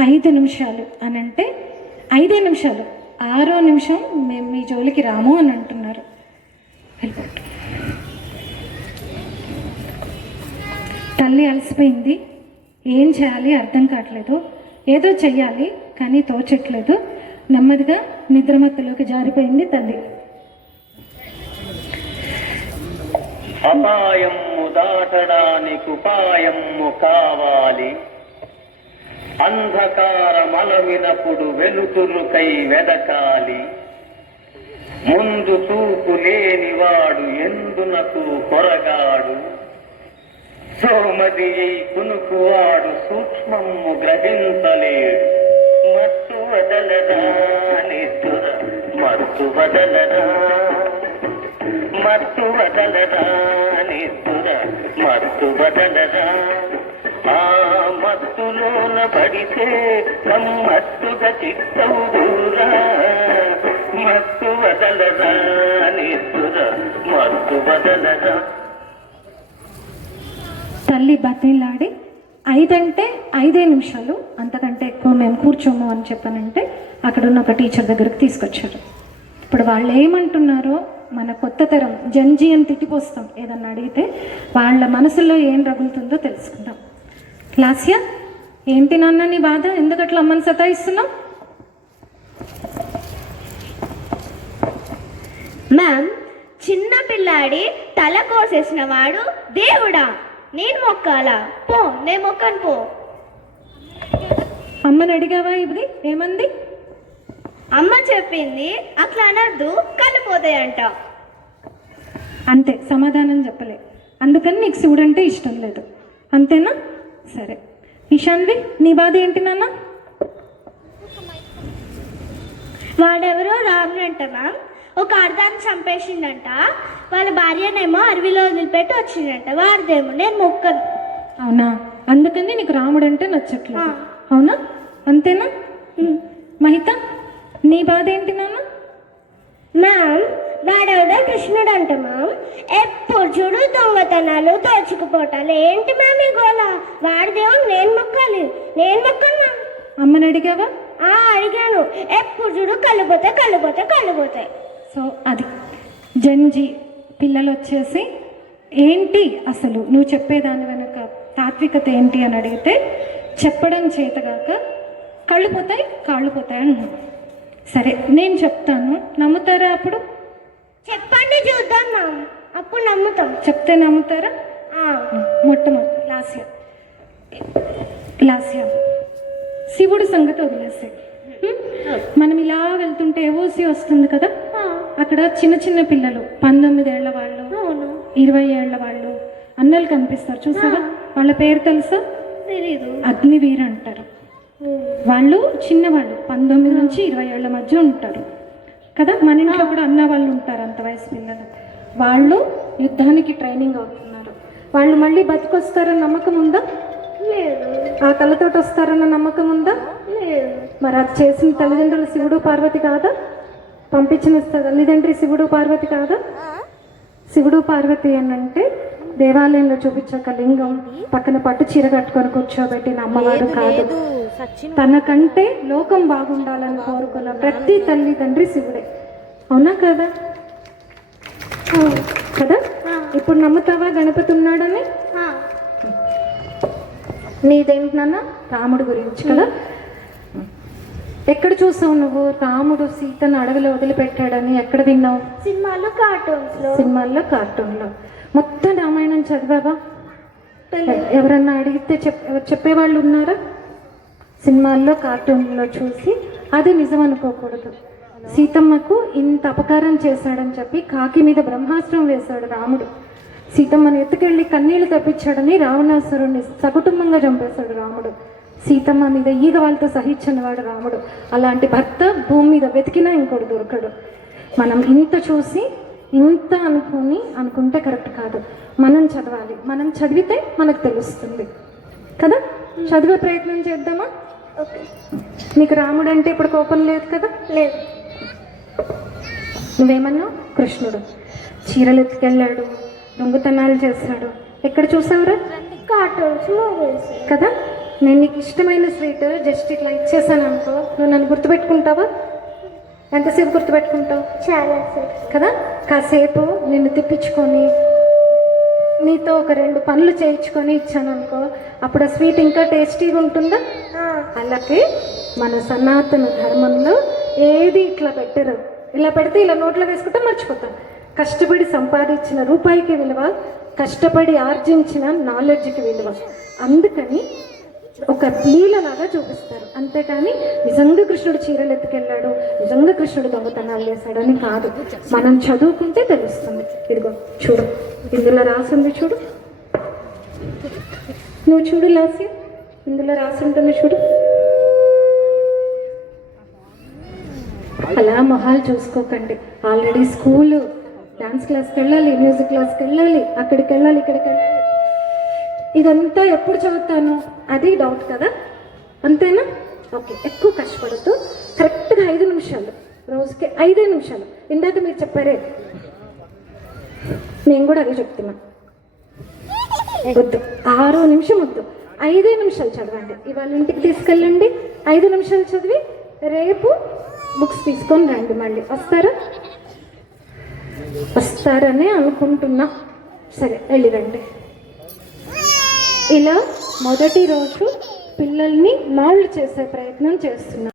5 నిమిషాలు అని అంటే 5 నిమిషాలు, 6వ నిమిషం మేము మీ జోలికి రాము అని అంటున్నారు. వెళ్ళిపోటు. తల్లి అలసిపోయింది, ఏం చేయాలి అర్థం కావట్లేదు, ఏదో చెయ్యాలి కానీ తోచట్లేదు. నెమ్మదిగా నిద్రమత్తులోకి జారిపోయింది తల్లి. అపాయము దాటడానికి ఉపాయము కావాలి, అంధకారమలమినప్పుడు వెలుతురుకై వెదకాలి, ముందు చూపు లేనివాడు ఎందునకు కొరగాడు, సోమది కునుకువాడు సూక్ష్మము గ్రహించలేడు, మత్తు వదలరా నిద్ర మత్తు వదలరా, మత్తు వదలరా నిద్ర మత్తు వదలరా, ఆ మత్తులోన పడితే గమ్మత్తుగా చిత్తవురా, మత్తు వదలరా నిద్ర మత్తు వదలరా. తల్లి బతిలాడి 5 అంటే 5 నిమిషాలు, అంతకంటే ఎక్కువ మేము కూర్చోము అని చెప్పానంటే అక్కడున్న ఒక టీచర్ దగ్గరకు తీసుకొచ్చారు. ఇప్పుడు వాళ్ళు ఏమంటున్నారో మన కొత్త తరం జంజీ అని తిట్టిపోస్తాం, ఏదన్నా అడిగితే వాళ్ళ మనసులో ఏం రగులుతుందో తెలుసుకుందాం. లాస్య, ఏంటి నాన్న నీ బాధ, ఎందుకట్లా అమ్మని సతాయిస్తున్నావు? మ్యామ్, చిన్న పిల్లాడి తల కోసేసిన వాడు దేవుడా, నేను మొక్కాలా? పో, నేను మొక్కను పో. అమ్మని అడిగావా? ఇప్పుడు ఏమంది? అమ్మ చెప్పింది అట్లా అనద్దు, కళ్ళు పోతాయంట. అంతే, సమాధానం చెప్పలే. అందుకని నీకు శివుడు అంటే ఇష్టం లేదు, అంతేనా? సరే ఇషాన్వి, నీ బాధ ఏంటి నాన్న? వాడెవరో రాముడంట మ్యామ్, ఒక అర్ధాన్ని చంపేసిండంట, వాళ్ళ భార్యనేమో అడవిలో వదిలిపెట్టి వచ్చిందంట, వాడిదేమో నేను మొక్కను. అవునా? అందుకని నీకు రాముడు అంటే నచ్చట్లేదు, అవునా? అంతేనా? మహిత, నీ బాధ ఏంటి నాన్న? మ్యామ్, వాడెవడో కృష్ణుడు అంట మ్యామ్, ఎప్పుడు చూడు దొంగతనాలు దోచుకుపోటాలు, ఏంటి మ్యామ్ ఈ గోళ? వాడిదేమో నేను మొక్కాలి, నేను మొక్కను మ్యామ్. అమ్మని అడిగావా? అడిగాను, ఎప్పుడు చూడు కళ్ళు పోతాయి కళ్ళు పోతాయి కళ్ళు పోతాయి. సో అది జంజీ పిల్లలు వచ్చేసి ఏంటి అసలు నువ్వు చెప్పేదాని వెనుక తాత్వికత ఏంటి అని అడిగితే చెప్పడం చేతగాక కళ్ళు పోతాయి కాళ్ళు పోతాయి అంటున్నాను. సరే నేను చెప్తాను, నమ్ముతారా? అప్పుడు చెప్పండి చూద్దాం మ్యామ్, అప్పుడు నమ్ముతాం. చెప్తే నమ్ముతారా? మొట్టమొదటి లాస్య శివుడు సంగతి వదిలేసే. మనం ఇలా వెళ్తుంటే ఏవోసి వస్తుంది కదా, అక్కడ చిన్న చిన్న పిల్లలు 19 ఏళ్ల వాళ్ళు, 20 ఏళ్ల వాళ్ళు అన్నలు కనిపిస్తారు, చూసారా? వాళ్ళ పేరు తెలుసా? తెలీదు. అగ్నివీర్ అంటారు. వాళ్ళు చిన్నవాళ్ళు, 19 నుంచి 20 ఏళ్ల మధ్య ఉంటారు కదా. మన ఇంట్లో కూడా అన్న వాళ్ళు ఉంటారు, అంత వయసు పిల్లలు. వాళ్ళు యుద్ధానికి ట్రైనింగ్ అవుతున్నారు. వాళ్ళు మళ్ళీ బతికొస్తారన్న నమ్మకం ఉందా? లేదు. ఆ కళ్ళతోటి వస్తారన్న నమ్మకం ఉందా? లేదు. మరి అది చేసిన తల్లిదండ్రులు శివుడు పార్వతి కాదా? పంపించిన తల్లిదండ్రి శివుడు పార్వతి కాదా? శివుడు పార్వతి అని అంటే దేవాలయంలో చూపించాక లింగం పక్కన పట్టు చీర కట్టుకొని కూర్చోబెట్టిన అమ్మవారు కాదు. తనకంటే లోకం బాగుండాలని కోరుకున్న ప్రతి తల్లిదండ్రి శివుడే, అవునా కదా? కదా? ఇప్పుడు నమ్ముతావా గణపతి ఉన్నాడని? నీదేంటి నాన్న? రాముడు గురించి కదా. ఎక్కడ చూసావు నువ్వు రాముడు సీతను అడవిలో వదిలిపెట్టాడని? ఎక్కడ విన్నావు? సినిమాలో, కార్టూన్స్లో. సినిమాల్లో, కార్టూన్లో. మొత్తం రామాయణం చదివావా? ఎవరన్నా అడిగితే చెప్పేవాళ్ళు ఉన్నారా? సినిమాల్లో, కార్టూన్లో చూసి అది నిజం అనుకోకూడదు. సీతమ్మకు ఇంత అపకారం చేశాడని చెప్పి కాకి మీద బ్రహ్మాస్త్రం వేశాడు రాముడు. సీతమ్మను ఎత్తుకెళ్ళి కన్నీళ్లు తప్పించాడని రావణాసురుణ్ణి సకుటుంబంగా చంపేశాడు రాముడు. సీతమ్మ మీద ఈగ వాళ్ళతో సహించినవాడు రాముడు. అలాంటి భర్త భూమి మీద వెతికినా ఇంకోటి దొరకడు. మనం ఇంత చూసి ఇంత అనుకుంటే కరెక్ట్ కాదు. మనం చదవాలి, మనం చదివితే మనకు తెలుస్తుంది కదా. చదివే ప్రయత్నం చేద్దామా? నీకు రాముడు అంటే ఇప్పుడు కోపం లేదు కదా? లేదు. నువ్వేమన్నా? కృష్ణుడు చీరలు ఎత్తుకెళ్ళాడు, దొంగతనాలు చేశాడు. ఎక్కడ చూసావురా? కార్టూన్స్, మూవీస్ కదా. నేను నీకు ఇష్టమైన స్వీట్ జస్ట్ ఇట్లా ఇచ్చేసాను అనుకో, నువ్వు నన్ను గుర్తుపెట్టుకుంటావా? ఎంతసేపు గుర్తుపెట్టుకుంటావు? చాలా సార్. కదా, కాసేపు నిన్ను తిప్పించుకొని నీతో ఒక 2 పనులు చేయించుకొని ఇచ్చాను అనుకో, అప్పుడు ఆ స్వీట్ ఇంకా టేస్టీగా ఉంటుందా? అలాగే మన సనాతన ధర్మంలో ఏది ఇట్లా పెట్టరు. ఇలా పెడితే ఇలా నోట్లో వేసుకుంటే మర్చిపోతాం. కష్టపడి సంపాదించిన రూపాయికి విలువ, కష్టపడి ఆర్జించిన నాలెడ్జ్కి విలువ. అందుకని ఒక లీలలాగా చూపిస్తారు, అంతేకాని నిజంగా కృష్ణుడు చీరలు ఎత్తుకెళ్ళాడు, నిజంగా కృష్ణుడు దొంగతనాలు చేశాడు అని కాదు. మనం చదువుకుంటే తెలుస్తుంది. ఇదిగో చూడు, ఇందులో రాసింది చూడు, నువ్వు చూడు లాసి, ఇందులో రాసి ఉంటుంది చూడు. అలా మొహాలు చూసుకోకండి. ఆల్రెడీ స్కూలు, డాన్స్ క్లాస్కి వెళ్ళాలి, మ్యూజిక్ క్లాస్కి వెళ్ళాలి, అక్కడికి వెళ్ళాలి, ఇక్కడికి వెళ్ళాలి. ఇదంతా ఎప్పుడు చదువుతాను అది డౌట్ కదా, అంతేనా? ఓకే, ఎక్కువ కష్టపడుతూ కరెక్ట్గా 5 నిమిషాలు, రోజుకి 5 నిమిషాలు. ఇందాక మీరు చెప్పారే, నేను కూడా అదే చెప్తున్నా. వద్దు 6 నిమిషం వద్దు, 5 నిమిషాలు చదవండి. ఇవాళ ఇంటికి తీసుకెళ్ళండి, 5 నిమిషాలు చదివి రేపు బుక్స్ తీసుకొని రండి. మళ్ళీ వస్తారని అనుకుంటున్నా. సరే, వెళ్ళి రండి. ఇలా మొదటి రోజు పిల్లల్ని మౌల్డ్ చేసే ప్రయత్నం చేస్తున్నా.